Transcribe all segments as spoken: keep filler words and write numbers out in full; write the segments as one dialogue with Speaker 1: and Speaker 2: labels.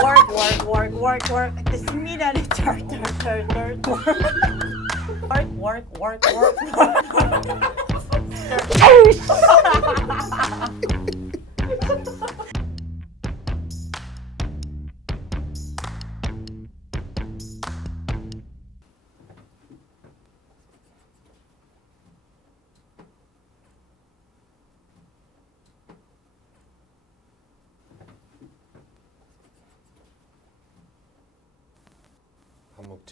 Speaker 1: work work work work work 됐습니다. 털털털털 work work work work
Speaker 2: 아우 씨.
Speaker 3: 밥 먹자.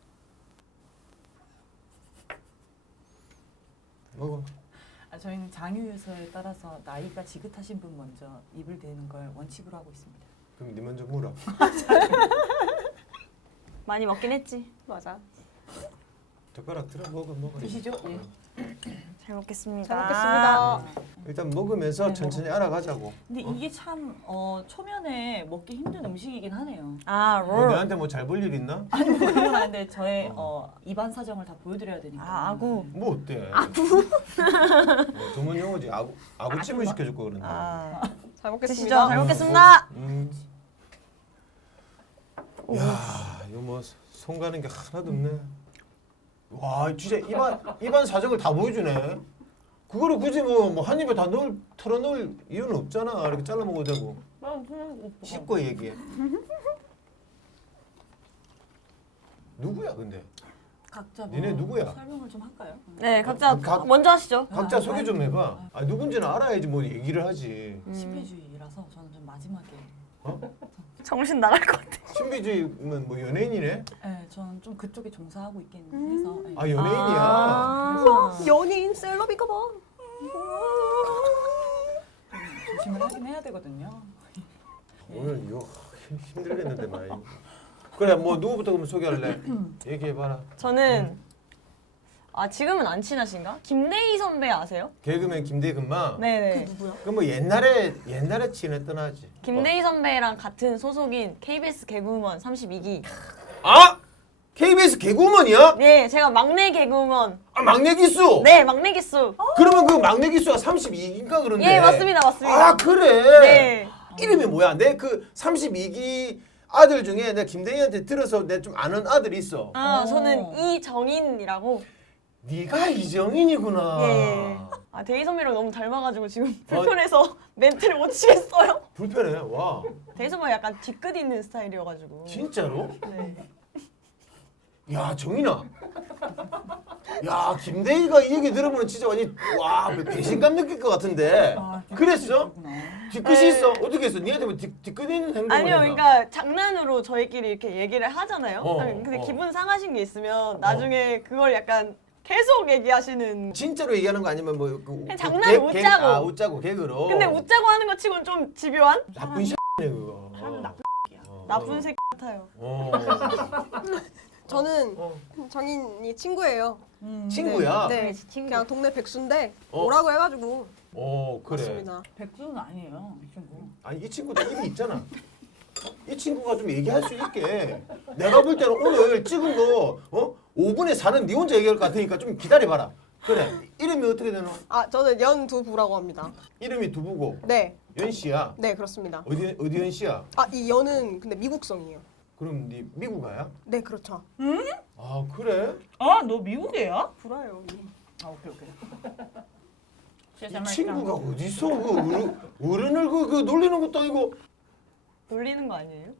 Speaker 3: 먹어.
Speaker 1: 아, 저희는 장유유서에 따라서 나이가 지긋하신 분 먼저 입을 대는 걸 원칙으로 하고 있습니다.
Speaker 3: 그럼 네 먼저 물어.
Speaker 2: 많이 먹긴 했지. 맞아.
Speaker 3: 젓가락 들어 먹어 먹어.
Speaker 1: 드시죠? 예.
Speaker 2: 잘 먹겠습니다.
Speaker 4: 잘 먹겠습니다.
Speaker 3: 일단 먹으면서
Speaker 1: 네,
Speaker 3: 천천히 알아가자고.
Speaker 1: 근데
Speaker 3: 어?
Speaker 1: 이게 참 어, 초면에 먹기 힘든 음식이긴 하네요.
Speaker 2: 아
Speaker 3: 뭐
Speaker 2: 롤.
Speaker 3: 내한테 뭐 잘 볼 일 있나?
Speaker 1: 아니 뭐 그건 아닌데 저의 어, 입안 사정을 다 보여드려야 되니까.
Speaker 2: 아 아구.
Speaker 3: 뭐 어때? 아구. 뭐 전문 용어지. 아구 아구찜을
Speaker 1: 아구가-
Speaker 3: 시켜줄 거 그러는데.
Speaker 2: 아
Speaker 4: 잘
Speaker 2: 드시죠.
Speaker 4: 먹겠습니다.
Speaker 2: 잘 먹겠습니다.
Speaker 3: 음. 야 이거 뭐 손 가는 게 하나도 없네. 와 진짜 입안 입안 사정을 다 보여주네. 그거를 굳이 뭐 뭐 한 입에 다 넣을 털어 넣을 이유는 없잖아. 이렇게 잘라 먹어도 되고. 씹고 얘기해. 누구야 근데?
Speaker 1: 각자 뭐
Speaker 3: 니네 누구야?
Speaker 1: 설명을 좀 할까요?
Speaker 2: 네 각자
Speaker 3: 각-
Speaker 2: 먼저 하시죠.
Speaker 3: 각자
Speaker 1: 아,
Speaker 3: 소개 좀 해봐. 아 누군지는 알아야지 뭐 얘기를 하지.
Speaker 2: 음.
Speaker 1: 신비주의라서 저는 좀 마지막에.
Speaker 3: 어?
Speaker 2: 정신 나갈 것 같아.
Speaker 3: 신비주의면 뭐 연예인이네?
Speaker 1: 네, 저는 좀 그쪽에 종사하고 있긴 해서. 네.
Speaker 3: 아 연예인이야.
Speaker 2: 아.
Speaker 4: 연예인 셀럽인가 봐.
Speaker 1: 좀 조심을 하긴 해야 되거든요.
Speaker 3: 오늘 이거 힘- 힘들겠는데 많이. 그래 뭐 누구부터 그럼 소개할래? 얘기해봐라.
Speaker 2: 저는 아 지금은 안 친하신가? 김대희 선배 아세요?
Speaker 3: 개그맨 김대근마.
Speaker 2: 네네.
Speaker 4: 누구야?
Speaker 3: 그 뭐 옛날에 옛날에 친했던 하지.
Speaker 2: 김대희 선배랑 같은 소속인 케이비에스 개그우먼 삼십이 기.
Speaker 3: 어. 아 케이비에스 개그우먼이야?
Speaker 2: 네, 제가 막내 개그우먼.
Speaker 3: 아 막내 기수.
Speaker 2: 네, 막내 기수.
Speaker 3: 그러면 그 막내 기수가 삼십이 기인가 그런데.
Speaker 2: 예, 맞습니다, 맞습니다.
Speaker 3: 아 그래.
Speaker 2: 네.
Speaker 3: 이름이 뭐야? 내 그 삼십이 기 아들 중에 내가 김대희한테 들어서 내 좀 아는 아들이 있어.
Speaker 2: 아,
Speaker 1: 어.
Speaker 2: 저는 이정인이라고.
Speaker 3: 네가 이정인이구나.
Speaker 2: 예. 아, 대희 선배랑 너무 닮아가지고 지금 불편해서 멘트를 못 치겠어요.
Speaker 3: 불편해. 와.
Speaker 2: 대희 선배가 약간 뒤끝 있는 스타일이어가지고.
Speaker 3: 진짜로?
Speaker 2: 네.
Speaker 3: 야 정인아. 야 김대희가 이 얘기 들으면 진짜 완전 와 배신감 느낄 것 같은데.
Speaker 1: 아,
Speaker 3: 그랬어?
Speaker 1: 그렇구나.
Speaker 3: 뒤끝이
Speaker 2: 네.
Speaker 3: 있어? 어떻게 했어? 니한테 뭐 뒤, 뒤끝 있는 행동을
Speaker 2: 아니요,
Speaker 3: 했나?
Speaker 2: 그러니까 장난으로 저희끼리 이렇게 얘기를 하잖아요.
Speaker 3: 어,
Speaker 2: 아니, 근데
Speaker 3: 어.
Speaker 2: 기분 상하신 게 있으면 나중에 그걸 약간 계속 얘기하시는.
Speaker 3: 진짜로 얘기하는 거 아니면 뭐 그,
Speaker 2: 그냥 장난을 웃자고.
Speaker 3: 아 웃자고 개그로.
Speaker 2: 근데 웃자고 하는 것 치고는 좀 집요한?
Speaker 3: 나쁜 X네 그거.
Speaker 1: 사람은 나쁜
Speaker 3: 어.
Speaker 2: 나쁜 새끼 같아요.
Speaker 3: 어.
Speaker 4: 저는
Speaker 3: 어.
Speaker 4: 정인이 친구예요.
Speaker 1: 음,
Speaker 3: 친구야?
Speaker 4: 네,
Speaker 2: 친구.
Speaker 4: 그냥 동네 백수인데
Speaker 3: 어.
Speaker 4: 오라고 해가지고
Speaker 3: 어 그래.
Speaker 4: 왔습니다.
Speaker 1: 백수는 아니에요, 이 친구.
Speaker 3: 아니 이 친구도 입이 있잖아. 이 친구가 좀 얘기할 수 있게. 내가 볼 때는 오늘 찍은 거 어? 오 분에 사는 네 혼자 얘기할 것 같으니까 좀 기다려봐라. 그래. 이름이 어떻게 되노?
Speaker 4: 아, 저는 연두부라고 합니다.
Speaker 3: 이름이 두부고
Speaker 4: 네,
Speaker 3: 연 씨야.
Speaker 4: 네 그렇습니다.
Speaker 3: 어디 어디 연 씨야?
Speaker 4: 아, 이 연은 근데 미국성이에요.
Speaker 3: 그럼 네 미국 아야?
Speaker 4: 네, 그렇죠.
Speaker 3: 아 그래?
Speaker 1: 아, 너 미국이야?
Speaker 4: 불화요.
Speaker 1: 아, 오케이, 오케이.
Speaker 3: 이 친구가 어디서 그 어른, 어른을 그, 그 놀리는 것도 아니고.
Speaker 2: 놀리는 거 아니에요?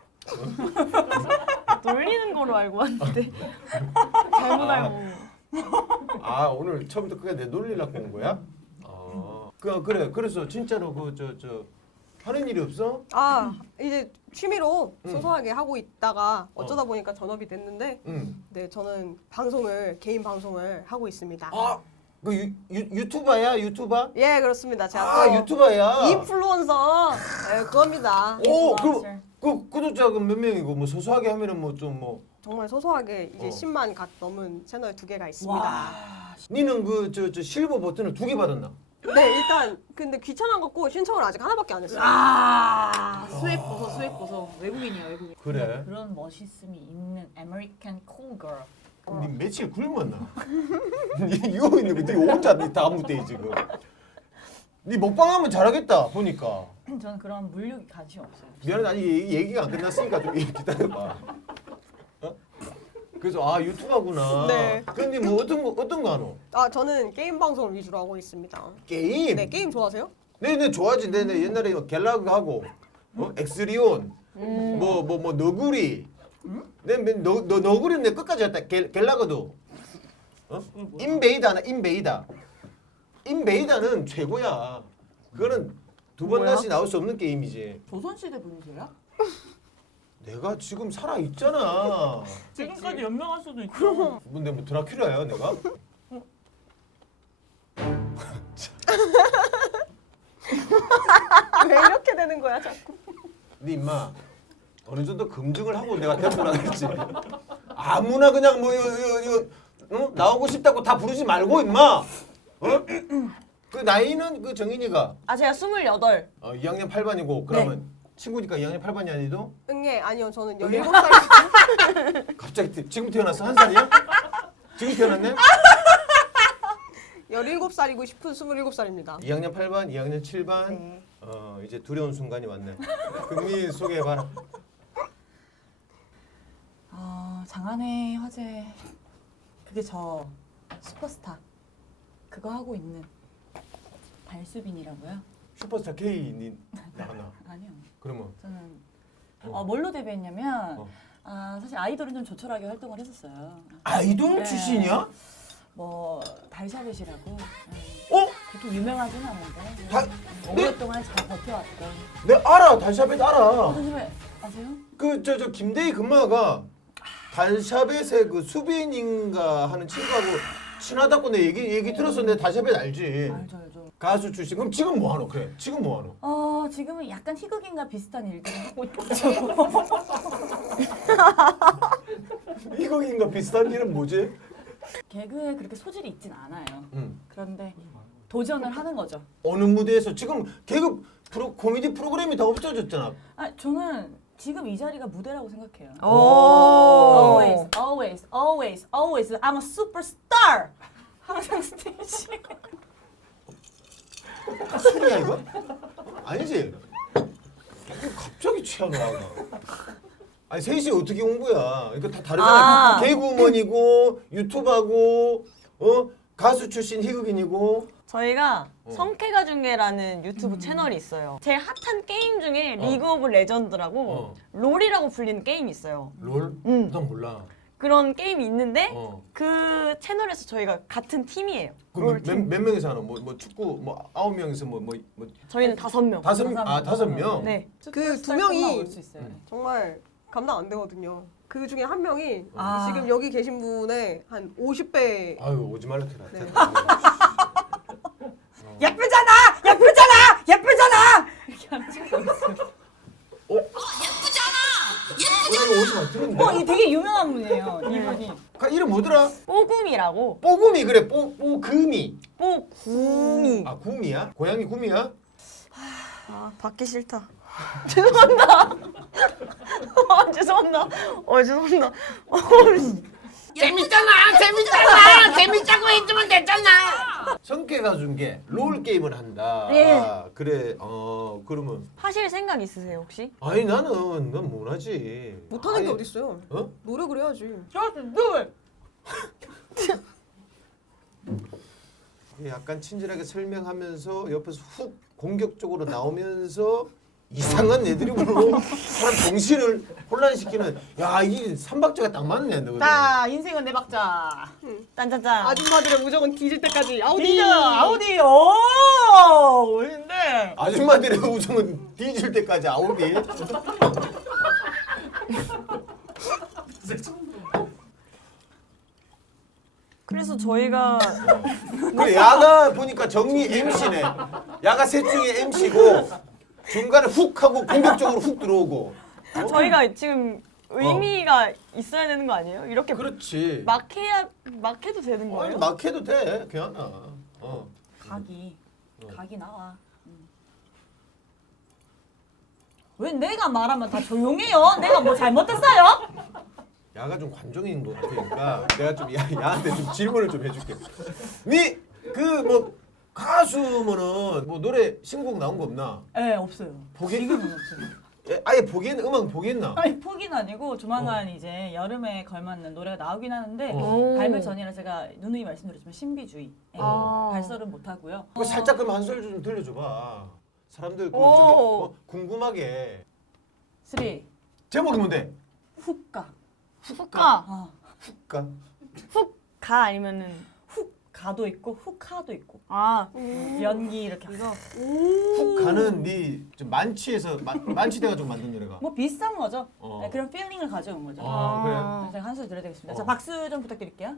Speaker 2: 놀리는 거로 알고 왔는데 잘못 알고.
Speaker 3: 아 오늘 처음부터 그게 내 놀리려고 온 거야? 아 그, 그래 그래서 진짜로 그 저 저 하는 일이 없어?
Speaker 4: 아, 이제 취미로
Speaker 3: 음.
Speaker 4: 소소하게 하고 있다가 어쩌다 보니까 전업이 됐는데
Speaker 3: 응.
Speaker 4: 네, 저는 방송을 개인 방송을 하고 있습니다.
Speaker 3: 아그 유, 유, 유튜버야 유튜버?
Speaker 4: 예, 그렇습니다. 제가
Speaker 3: 아
Speaker 4: 또
Speaker 3: 유튜버야.
Speaker 4: 인플루언서 네, 그겁니다.
Speaker 3: 오
Speaker 1: 인플루언서.
Speaker 3: 그럼 그 구독자가 몇 명이고 뭐 소소하게 하면은 뭐 좀 뭐.
Speaker 4: 정말 소소하게 이제
Speaker 3: 어.
Speaker 4: 십만 갓 넘은 채널 두 개가 있습니다.
Speaker 1: 와.
Speaker 3: 니는 그 저 저 실버 버튼을 두 개 받았나?
Speaker 4: 네, 일단 근데 귀찮아 갖고 신청을 아직 하나밖에 안 했어요.
Speaker 1: 아, 스웩 보소, 스웩 보소. 외국인이야, 외국인.
Speaker 3: 그래?
Speaker 1: 그런 멋있음이 있는 American cool girl.
Speaker 3: 그럼 니 며칠 굶었나? 니 이거 있는 거니 혼자 니 다음 무대에 지금. 네 먹방하면 잘하겠다 보니까.
Speaker 1: 저는 그런 물욕이 관심 없어요.
Speaker 3: 미안해 아니 얘기- 얘기가 안 끝났으니까 좀 기다려봐. 어? 그래서 아 유튜버구나.
Speaker 4: 네.
Speaker 3: 근데 뭐 어떤 거 어떤 거 하노?
Speaker 4: 아 저는 게임 방송을 위주로 하고 있습니다.
Speaker 3: 게임.
Speaker 4: 네 게임 좋아하세요?
Speaker 3: 네네 좋아하지. 네네 옛날에 뭐 갤라그 하고 어? 엑스리온 뭐 뭐 뭐 너구리. 네너 너 너구리는 내 끝까지 했다. 갤 갤라그도. 어? 인베이다 하나 인베이다. 인베이다는 최고야. 그거는 두 번
Speaker 2: 뭐야?
Speaker 3: 다시 나올 수 없는 게임이지.
Speaker 1: 조선시대 분이세요?
Speaker 3: 내가 지금 살아 있잖아.
Speaker 1: 지금까지 연명할 수도 있고.
Speaker 3: 근데 뭐 드라큘라야 내가?
Speaker 4: 왜 이렇게 되는 거야 자꾸?
Speaker 3: 네 임마 어느 정도 검증을 하고 내가 데리고 나갔지. 아무나 그냥 뭐 이거 이거, 이거 어? 나오고 싶다고 다 부르지 말고 임마. 어? 그 나이는 그 정인이가
Speaker 2: 아 제가 스물여덟.
Speaker 3: 어, 이 학년 팔 반이고 그러면 친구니까 이 학년 팔 반이 아니도
Speaker 4: 응애 아니요 저는 열일곱 살
Speaker 3: 갑자기 태- 지금 태어났어 한 살이야? 지금 태어났네?
Speaker 4: 열일곱 살이고 싶은 스물일곱 살입니다.
Speaker 3: 이 학년 팔 반, 이 학년 칠 반.
Speaker 4: 네.
Speaker 3: 어 이제 두려운 순간이 왔네. 금리 소개해봐라.
Speaker 1: 어, 장안의 화제 그게 저 슈퍼스타 그거 하고 있는 달수빈이라고요?
Speaker 3: 슈퍼스타 K니 나가나?
Speaker 1: 아니요.
Speaker 3: 그러면
Speaker 1: 저는
Speaker 3: 어.
Speaker 1: 어, 뭘로 데뷔했냐면
Speaker 3: 어.
Speaker 1: 아, 사실 아이돌은 좀 조촐하게 활동을 했었어요.
Speaker 3: 아이돌
Speaker 1: 네.
Speaker 3: 출신이야?
Speaker 1: 뭐 달샤벳이라고 네.
Speaker 3: 어?
Speaker 1: 그렇게 유명하진 않은데
Speaker 3: 다-
Speaker 1: 네. 오랫동안 잘 버텨왔던.
Speaker 3: 내 알아 달샤벳 알아.
Speaker 1: 선생님 아세요?
Speaker 3: 그 저 저 김대희 금마가 달샤벳의 그 수빈인가 하는 친구하고 친하다고 내 얘기 얘기 들었어. 내 달샤벳 알지.
Speaker 1: 알죠 알죠.
Speaker 3: 가수 출신. 그럼 지금 뭐 하노? 그래. 지금 뭐 하노?
Speaker 1: 어 지금은 약간 희극인과 비슷한 일들을 하고 있죠.
Speaker 3: 이거인가 비슷한 일은 뭐지?
Speaker 1: 개그에 그렇게 소질이 있진 않아요.
Speaker 3: 응.
Speaker 1: 그런데 도전을 하는 거죠.
Speaker 3: 어느 무대에서 지금 개그 프로 코미디 프로그램이 다 없어졌잖아.
Speaker 1: 아 저는 지금 이 자리가 무대라고 생각해요.
Speaker 2: 오.
Speaker 1: Always, always, always, always. I'm a superstar. 항상 스테이지.
Speaker 3: 술이야 이거? 아니지? 이거 갑자기 취하노 아가. 아니 셋이 어떻게 온 거야? 이거 다 다르잖아.
Speaker 2: 아.
Speaker 3: 개그우먼이고 유튜버고 어 가수 출신 희극인이고.
Speaker 2: 저희가
Speaker 3: 어.
Speaker 2: 성캐가 중계라는 유튜브 채널이 있어요. 제일 핫한 게임 중에
Speaker 3: 어.
Speaker 2: 리그 오브 레전드라고
Speaker 3: 어.
Speaker 2: 롤이라고 불리는 게임이 있어요.
Speaker 3: 롤?
Speaker 2: 응.
Speaker 3: 난 몰라.
Speaker 2: 그런 게임이 있는데
Speaker 3: 어.
Speaker 2: 그 채널에서 저희가 같은 팀이에요.
Speaker 3: 그럼
Speaker 2: 롤
Speaker 3: 몇,
Speaker 2: 팀.
Speaker 3: 몇 명이서 하노? 뭐, 뭐 축구 뭐 아홉 명이서 뭐 뭐 뭐
Speaker 2: 저희는 다섯 명.
Speaker 3: 다섯 아 다섯 명.
Speaker 2: 네.
Speaker 4: 그 두 명이
Speaker 1: 올수 있어요.
Speaker 4: 정말 감당 안 되거든요. 그 중에 한 명이
Speaker 1: 아.
Speaker 4: 지금 여기 계신 분의 한 오십 배
Speaker 3: 아유 오지 말라 해라.
Speaker 4: 네.
Speaker 1: 예쁘잖아, 예쁘잖아, 예쁘잖아. 이렇게 하는 친구가 있어요.
Speaker 3: 어? 예쁘잖아. 예쁘잖아. 이거 어디서 많이 들었는데?
Speaker 1: 어, 이 되게 유명한 분이에요. 이분이.
Speaker 3: 그 이름 뭐더라?
Speaker 2: 뽀금이라고.
Speaker 3: 뽀금이 그래. 뽀 뽀금이.
Speaker 2: 뽀구미.
Speaker 3: 아 구미야? 고양이 구미야?
Speaker 2: 아 받기 싫다. 죄송합니다. 아, 죄송합니다. 어 죄송합니다. 어,
Speaker 5: 재밌잖아, 재밌잖아, 재밌다고 해주면 되잖아.
Speaker 3: 성캐가 준 게 롤 게임을 한다.
Speaker 2: 네.
Speaker 3: 아, 그래. 어 그러면
Speaker 2: 하실 생각 있으세요 혹시?
Speaker 3: 아니 나는 넌 못하지.
Speaker 4: 못하는 게
Speaker 3: 아니,
Speaker 4: 어딨어요?
Speaker 3: 어?
Speaker 4: 노력을 해야지.
Speaker 3: 약간 친절하게 설명하면서 옆에서 훅 공격적으로 나오면서 이상한 애드립으로 사람 정신을 혼란시키는 야 이게 삼박자가 딱 맞네 너.
Speaker 1: 자, 인생은 네 박자.
Speaker 2: 짠짠짠.
Speaker 4: 아줌마들은 무조건 뒤질 때까지 아우디.
Speaker 1: 디저 아우디. 오, 멋있는데.
Speaker 3: 아줌마들의 우정은 뒤질 때까지 아우디.
Speaker 2: 그래서 저희가
Speaker 3: 그래 야가 보니까 정리 엠씨네. 야가 셋 중에 엠씨고 중간에 훅 하고 공격적으로 훅 들어오고.
Speaker 2: 저희가 지금 의미가 있어야 되는 거 아니에요? 이렇게
Speaker 3: 그렇지.
Speaker 2: 막 해야 막 해도 되는
Speaker 3: 아니
Speaker 2: 거예요?
Speaker 3: 막 해도 돼. 괜찮아. 어.
Speaker 1: 각이,
Speaker 3: 어.
Speaker 1: 각이 나와. 음. 왜 내가 말하면 다 조용해요? 내가 뭐 잘못했어요?
Speaker 3: 야가 좀 관종인 것 같으니까 내가 좀 야, 야한테 좀 질문을 좀 해줄게. 니 그 뭐 가수면은 뭐 노래 신곡 나온 거 없나?
Speaker 1: 네 없어요.
Speaker 3: 보기-
Speaker 1: 지금은 없어요.
Speaker 3: 예, 아예 보기엔 음악 보겠나?
Speaker 1: 아니 포기는 아니고 조만간 이제 여름에 걸맞는 노래가 나오긴 하는데
Speaker 3: 어.
Speaker 1: 발매 전이라 제가 누누이 말씀드렸지만 신비주의 예,
Speaker 2: 아.
Speaker 1: 발설은 못하고요.
Speaker 3: 그 살짝 그럼 한 소리 좀 들려줘봐. 사람들 그
Speaker 2: 오.
Speaker 3: 저기 뭐 궁금하게.
Speaker 1: 쓰리
Speaker 3: 제목이 뭔데?
Speaker 1: 훅가
Speaker 2: 훅가.
Speaker 1: 아,
Speaker 3: 가.
Speaker 2: 훅가 아니면은
Speaker 1: 훅가도 있고 훅하도 있고
Speaker 2: 아
Speaker 1: 연기 이렇게
Speaker 2: 이거
Speaker 3: 훅 가는 네좀 만취해서 마, 만취돼가지고 만든 노래가.
Speaker 1: 뭐 비슷한 거죠.
Speaker 3: 어.
Speaker 1: 네, 그런 필링을 가져온 거죠.
Speaker 3: 아, 그래.
Speaker 1: 그래서 제가 한 소리 드려야 되겠습니다.
Speaker 3: 어.
Speaker 1: 자 박수 좀 부탁드릴게요.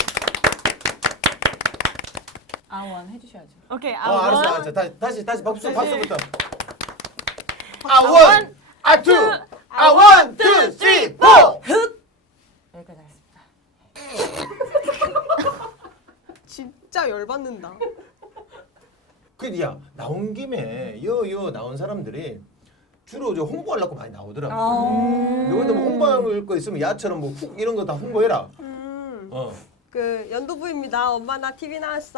Speaker 1: 아원 해주셔야죠.
Speaker 2: 오케이.
Speaker 3: 어,
Speaker 2: 아,
Speaker 3: 알았어,
Speaker 2: 원.
Speaker 3: 알았어. 다시 다시 다시 박수
Speaker 2: 다시.
Speaker 3: 박수부터. 아 원, 아 투, 아 원, 투, 쓰리, 포.
Speaker 1: 흑 여기까지 하겠습니다.
Speaker 4: 진짜 열받는다.
Speaker 3: 그야 나온 김에 여여 나온 사람들이 주로 저 홍보하려고 많이 나오더라고.
Speaker 1: 아.
Speaker 3: 여기도 뭐 홍보할 거 있으면 야처럼 뭐 훅 이런 거 다 홍보해라.
Speaker 4: 음.
Speaker 3: 어.
Speaker 4: 그 연두부입니다. 엄마 나 티비 나왔어.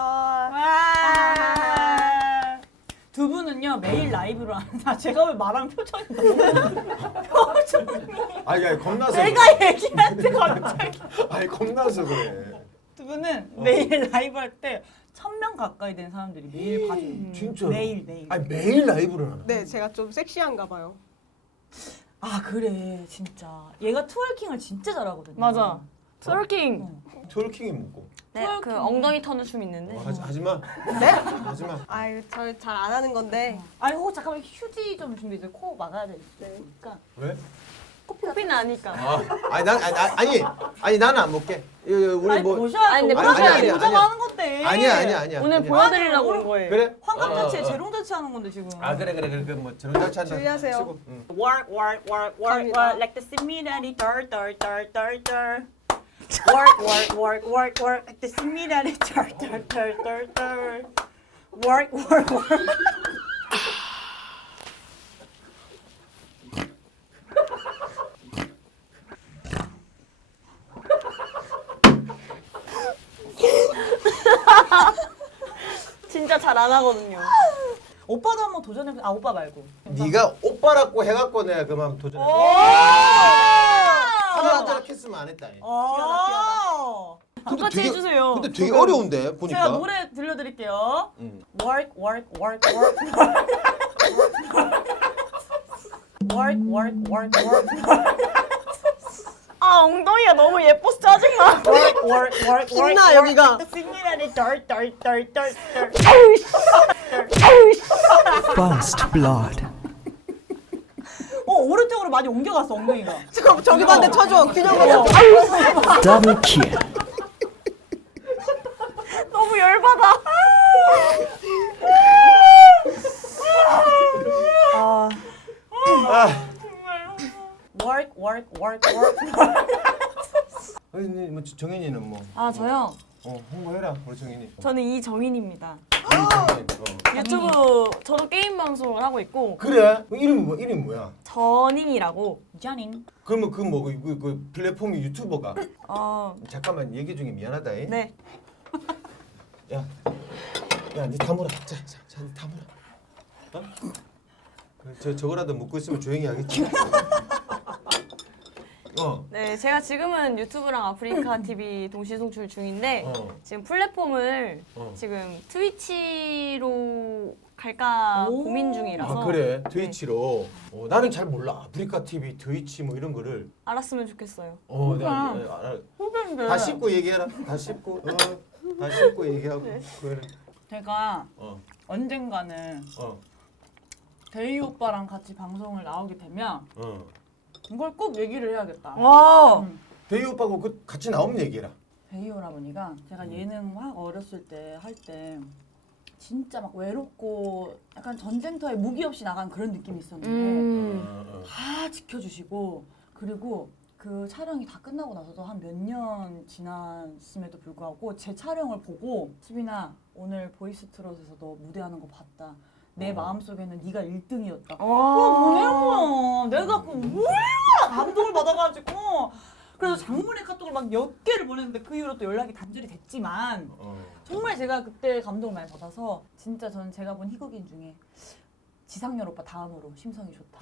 Speaker 1: 두 분은요 매일 라이브로 하는데 제가 왜 말하는 표정이 너무 표정이
Speaker 3: 아니 아니 겁나서.
Speaker 1: 내가 얘기할 때 갑자기
Speaker 3: 그래. 아니 겁나서 그래.
Speaker 1: 두 분은
Speaker 3: 어.
Speaker 1: 매일 라이브 할 때 천 명 가까이 된 사람들이 매일 봐줘요.
Speaker 3: 진짜로?
Speaker 1: 매일 매일.
Speaker 3: 아니 매일 라이브를 하나?
Speaker 4: 네, 제가 좀 섹시한가 봐요.
Speaker 1: 아 그래 진짜 얘가 트월킹을 진짜 잘하거든요.
Speaker 2: 맞아. 트월킹.
Speaker 1: 어.
Speaker 3: 트월킹이 뭐고?
Speaker 2: 네, 그
Speaker 1: 트월킹.
Speaker 2: 엉덩이 터는 춤 있는데.
Speaker 3: 어, 하지 하지 마.
Speaker 4: 네?
Speaker 3: 하지 마.
Speaker 4: 아유, 저 잘 안 하는 건데.
Speaker 1: 아니 호 잠깐만 휴지 좀 준비해. 코 막아야 되니까.
Speaker 3: 왜?
Speaker 2: 코피는 아니까.
Speaker 3: 아, 아니 난 아니 아니 아니 나는 안 먹게. 이거 우리
Speaker 1: 아니
Speaker 3: 뭐
Speaker 1: 보셔야
Speaker 2: 아니, 근데
Speaker 1: 오늘
Speaker 3: 보셔야
Speaker 1: 아니,
Speaker 3: 돼요.
Speaker 1: 보자고
Speaker 3: 아니야.
Speaker 1: 하는 건데.
Speaker 3: 아니야 아니야 아니야.
Speaker 2: 오늘
Speaker 3: 아니야.
Speaker 2: 보여드리려고 온 거예요.
Speaker 3: 그래?
Speaker 1: 환갑잔치에
Speaker 3: 어, 어, 어.
Speaker 1: 재롱잔치 하는 건데 지금.
Speaker 3: 아 그래 그래 그래 그뭐 저런자치 한다.
Speaker 4: 주의하세요.
Speaker 3: 치고, 응.
Speaker 1: Work, work, work, work,
Speaker 4: 갑니다.
Speaker 1: work, like the similarity, dur, dur, dur, dur, dur. Work, work, work, work, work, like the similarity, dur, dur, dur, dur, dur. Work, work, work.
Speaker 2: 진짜 잘 안 하거든요.
Speaker 1: 오빠도 한번 도전해. 아 오빠 말고.
Speaker 3: 네가 오빠라고 해갖고 내가 그만 도전했어. 하나 저렇게 했으면 안 했다.
Speaker 1: 어.
Speaker 2: 똑같이 해주세요.
Speaker 3: 근데 되게 어려운데 보니까.
Speaker 1: 제가 노래 들려드릴게요.
Speaker 3: 응.
Speaker 1: Work, work, work, work. Work, work, work, work.
Speaker 2: 아 엉덩이가 너무 예뻐서 짜증나.
Speaker 1: Work, work, work, work.
Speaker 4: 신나, 여기가.
Speaker 1: The similarity, dur, dur, dur, dur, dur.
Speaker 6: First blood.
Speaker 1: 어 오른쪽으로 많이 옮겨갔어 엉덩이가.
Speaker 4: 저 저기 봤는데 쳐줘. 균형 맞춰.
Speaker 6: Double kill.
Speaker 2: 너무 열받아.
Speaker 1: 아.
Speaker 3: 아.
Speaker 1: Work, work, work, work.
Speaker 3: 아니 뭐 정현이는 뭐.
Speaker 2: 아 저요.
Speaker 3: 어 홍보해라 우리 정현이.
Speaker 2: 저는 이정인입니다.
Speaker 3: 어.
Speaker 2: 유튜브 저도 게임 방송을 하고 있고
Speaker 3: 그래? 이름이 뭐 이름이 뭐야?
Speaker 2: 전인이라고.
Speaker 1: 자닝.
Speaker 3: 그러면 그뭐그 그, 그 플랫폼이 유튜버가
Speaker 2: 어
Speaker 3: 잠깐만 얘기 중에 미안하다. 이.
Speaker 2: 네.
Speaker 3: 야, 야, 니 다물어. 자, 자, 자, 니 다물어. 어? 저 저거라도 묻고 있으면 조용히 하겠지. 어.
Speaker 2: 네, 제가 지금은 유튜브랑 아프리카 티비 동시 송출 중인데
Speaker 3: 어.
Speaker 2: 지금 플랫폼을
Speaker 3: 어.
Speaker 2: 지금 트위치로 갈까
Speaker 1: 오.
Speaker 2: 고민 중이라서
Speaker 3: 아 그래 트위치로. 어, 나는 잘 몰라. 아프리카 티비, 트위치 뭐 이런 거를.
Speaker 2: 알았으면 좋겠어요.
Speaker 3: 어, 내가 네, 알아.
Speaker 1: 후배인데.
Speaker 3: 다 씹고 얘기해라. 다 씹고. 어, 다 씹고 얘기하고. 그래.
Speaker 1: 제가
Speaker 3: 어,
Speaker 1: 언젠가는
Speaker 3: 어,
Speaker 1: 대희 오빠랑 같이 방송을 나오게 되면
Speaker 3: 어.
Speaker 1: 이걸 꼭 얘기를 해야겠다.
Speaker 2: 와.
Speaker 1: 음.
Speaker 3: 대희 오빠하고 그 같이 나오면 얘기해라.
Speaker 1: 대희 오라버니가 제가 예능 막 어렸을 때 할 때 진짜 막 외롭고 약간 전쟁터에 무기 없이 나간 그런 느낌이 있었는데
Speaker 2: 음.
Speaker 3: 어, 어.
Speaker 1: 다 지켜주시고 그리고 그 촬영이 다 끝나고 나서도 한 몇 년 지났음에도 불구하고 제 촬영을 보고 수빈아 오늘 보이스트롯에서 너 무대하는 거 봤다. 내
Speaker 3: 어.
Speaker 1: 마음속에는 네가 일 등이었다.
Speaker 2: 와.
Speaker 1: 뭐냐고 내가 그 얼마나 감동을 받아가지고 그래서 장문의 카톡을 막 몇 개를 보냈는데 그 이후로 또 연락이 단절이 됐지만
Speaker 3: 어.
Speaker 1: 정말 제가 그때 감동을 많이 받아서 진짜 저는 제가 본 희극인 중에 지상렬 오빠 다음으로 심성이 좋다.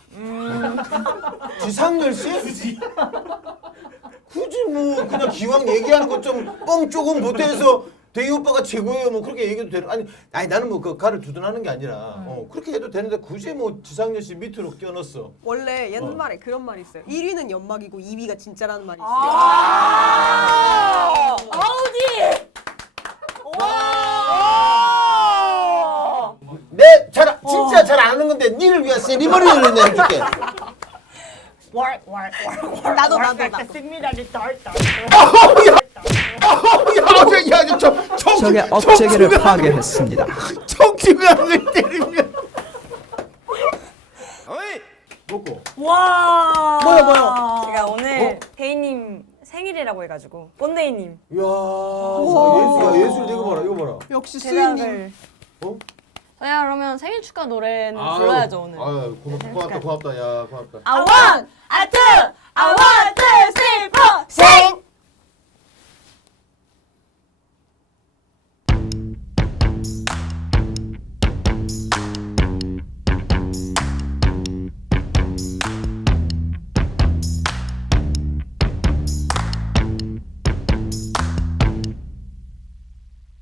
Speaker 3: 지상렬 씨? 굳이? 굳이 뭐 그냥 기왕 얘기하는 것 좀 뻥 조금 못해서 대희 오빠가 최고예요 뭐 그렇게 얘기해도 되는 아니 아니 나는 뭐 그 가를 두둔하는 게 아니라 어, 그렇게 해도 되는데 굳이 뭐 지상렬 씨 밑으로 껴넣었어.
Speaker 4: 원래 옛말에 그런 말이 있어요. 일 위는 연막이고 이 위가 진짜라는 말이 있어요.
Speaker 1: 아~ 아우디!
Speaker 3: 내 잘 진짜 잘 아는 건데 니를 위한 세리머니를 내가 해줄게.
Speaker 1: 왈왈왈왈
Speaker 4: 나도 나도 나도.
Speaker 1: 승리라니 덜덜.
Speaker 3: 야야야 저
Speaker 6: 적의 업체계를 파괴했습니다.
Speaker 3: 청주관을 때리면. 어이 먹고.
Speaker 1: 와.
Speaker 4: 뭐야, 뭐야?
Speaker 2: 제가 오늘 대희님 생일이라고 해가지고 꼰대이님
Speaker 3: 야 예술 야 예술 이거 봐라 이거 봐라.
Speaker 4: 역시 수인님.
Speaker 2: 대답을.
Speaker 3: 어?
Speaker 2: 저야 그러면 생일 축하 노래는
Speaker 3: 아유,
Speaker 2: 불러야죠 오늘.
Speaker 3: 아유 고맙, 고맙다 고맙다 야 고맙다.
Speaker 2: 아 원, 아 투,